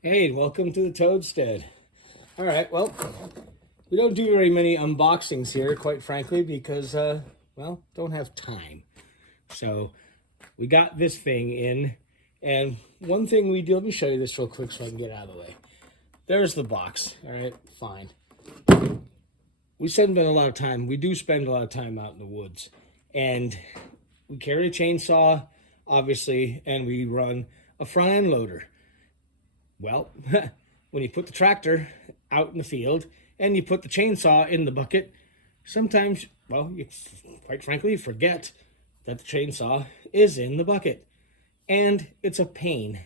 Hey, welcome to the Toadstead. All right, well, we don't do very many unboxings here, quite frankly, because, well, don't have time. So we got this thing in, and one thing we do, let me show you this real quick so I can get out of the way. There's the box, all right, fine. We spend a lot of time, we do spend a lot of time out in the woods, and we carry a chainsaw, obviously, and we run a front end loader. Well, when you put the tractor out in the field and you put the chainsaw in the bucket, sometimes, well, you quite frankly forget that the chainsaw is in the bucket. And it's a pain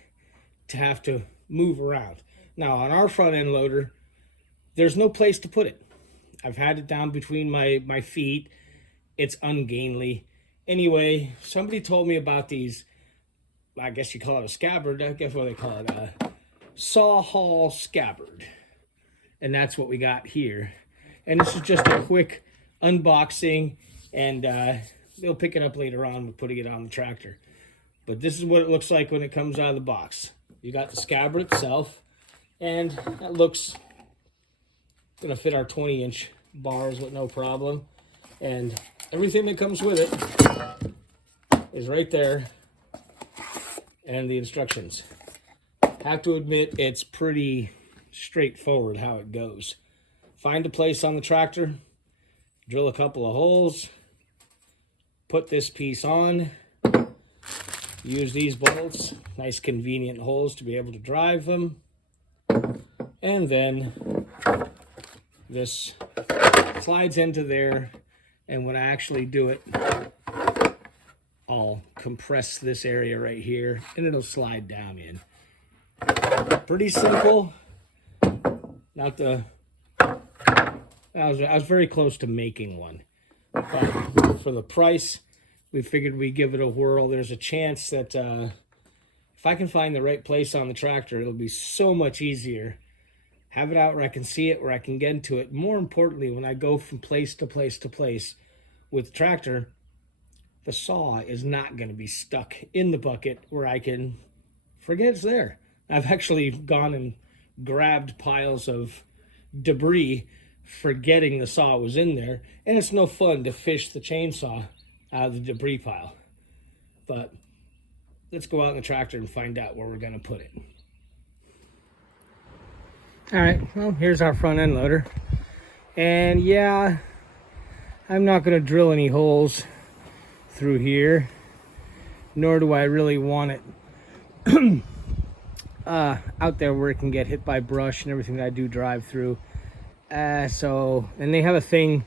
to have to move around. Now, on our front end loader, there's no place to put it. I've had it down between my feet. It's ungainly. Anyway, somebody told me about these, I guess you call it a scabbard. I guess what they call it, Sawhaul Scabbard, and that's what we got here. And this is just a quick unboxing, and they'll pick it up later on with putting it on the tractor. But this is what it looks like when it comes out of the box. You got the scabbard itself, and that looks gonna fit our 20-inch bars with no problem. And everything that comes with it is right there, and the instructions. Have to admit, it's pretty straightforward how it goes. Find a place on the tractor, drill a couple of holes, put this piece on, use these bolts, nice convenient holes to be able to drive them, and then this slides into there, and when I actually do it, I'll compress this area right here, and it'll slide down in. Pretty simple. Not the. I was very close to making one, but for the price, we figured we'd give it a whirl. There's a chance that if I can find the right place on the tractor, it'll be so much easier. Have it out where I can see it, where I can get into it. More importantly, when I go from place to place to place with the tractor, the saw is not going to be stuck in the bucket where I can forget it's there. I've actually gone and grabbed piles of debris forgetting the saw was in there, and it's no fun to fish the chainsaw out of the debris pile. But let's go out in the tractor and find out where we're going to put it. All right, well, here's our front end loader. And yeah, I'm not going to drill any holes through here, nor do I really want it out there where it can get hit by brush and everything that I do drive through. And they have an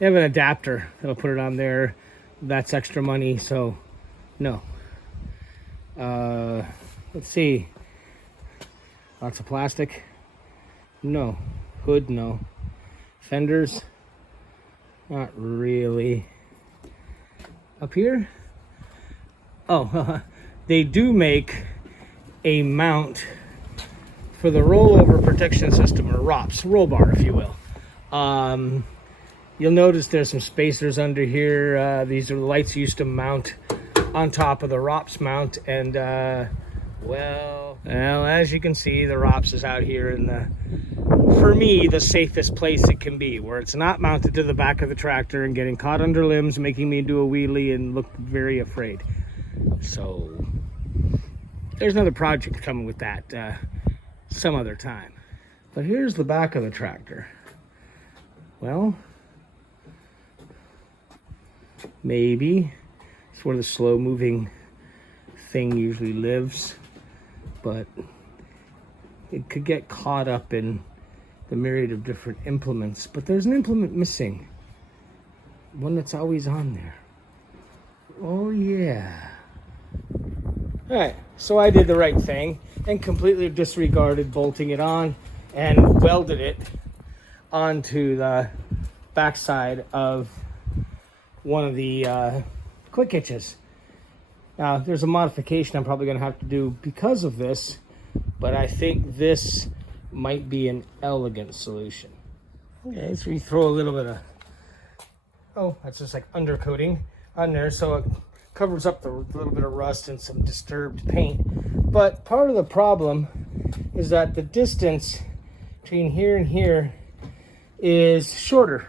adapter that'll put it on there. That's extra money, so no. Let's see. Lots of plastic. No. Hood, no. Fenders, not really. Up here? Oh, they do make a mount for the rollover protection system, or ROPS, roll bar, if you will. You'll notice there's some spacers under here. These are the lights used to mount on top of the ROPS mount, and well, as you can see, the ROPS is out here in for me, the safest place it can be, where it's not mounted to the back of the tractor and getting caught under limbs, making me do a wheelie and look very afraid. So there's another project coming with that some other time. But here's the back of the tractor. Well, maybe it's where the slow moving thing usually lives, but it could get caught up in the myriad of different implements. But there's an implement missing, one that's always on there. Oh yeah. All right, so I did the right thing and completely disregarded bolting it on and welded it onto the backside of one of the quick hitches. Now, there's a modification I'm probably going to have to do because of this, but I think this might be an elegant solution. Okay, so we throw a little bit of, oh, that's just like undercoating on there, so it covers up the little bit of rust and some disturbed paint. But part of the problem is that the distance between here and here is shorter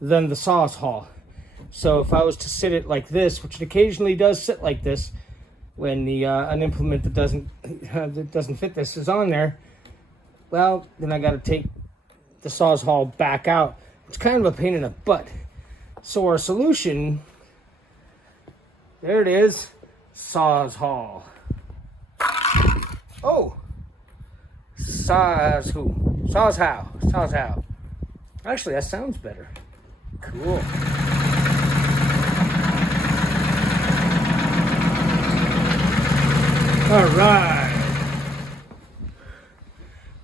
than the Sawhaul. So if I was to sit it like this, which it occasionally does sit like this, when the an implement that doesn't fit this is on there, well, then I got to take the Sawhaul back out. It's kind of a pain in the butt. So our solution, there it is, Sawhaul. Oh, Sawhaul. Actually, that sounds better. Cool. All right.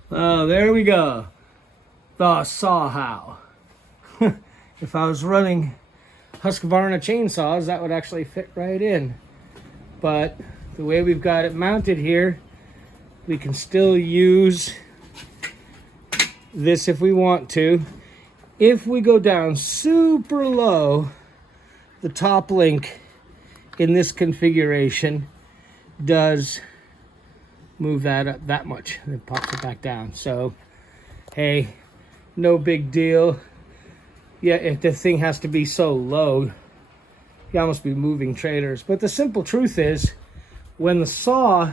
Oh, there we go. The Sawhaul. If I was running Husqvarna chainsaws, that would actually fit right in. But the way we've got it mounted here, we can still use this if we want to. If we go down super low, the top link in this configuration does move that up that much and it pops it back down. So hey, no big deal. Yeah, if the thing has to be so low, you almost be moving trailers. But the simple truth is, when the saw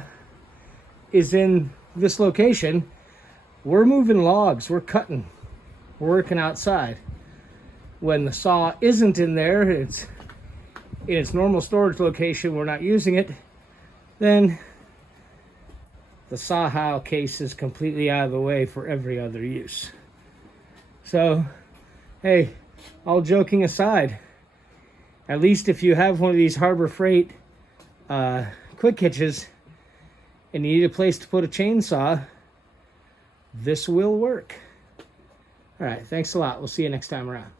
is in this location, we're moving logs, we're cutting, we're working outside. When the saw isn't in there, it's in its normal storage location, we're not using it, then the Sawhaul case is completely out of the way for every other use. So, hey, all joking aside, at least if you have one of these Harbor Freight quick hitches and you need a place to put a chainsaw, this will work. All right, thanks a lot. We'll see you next time around.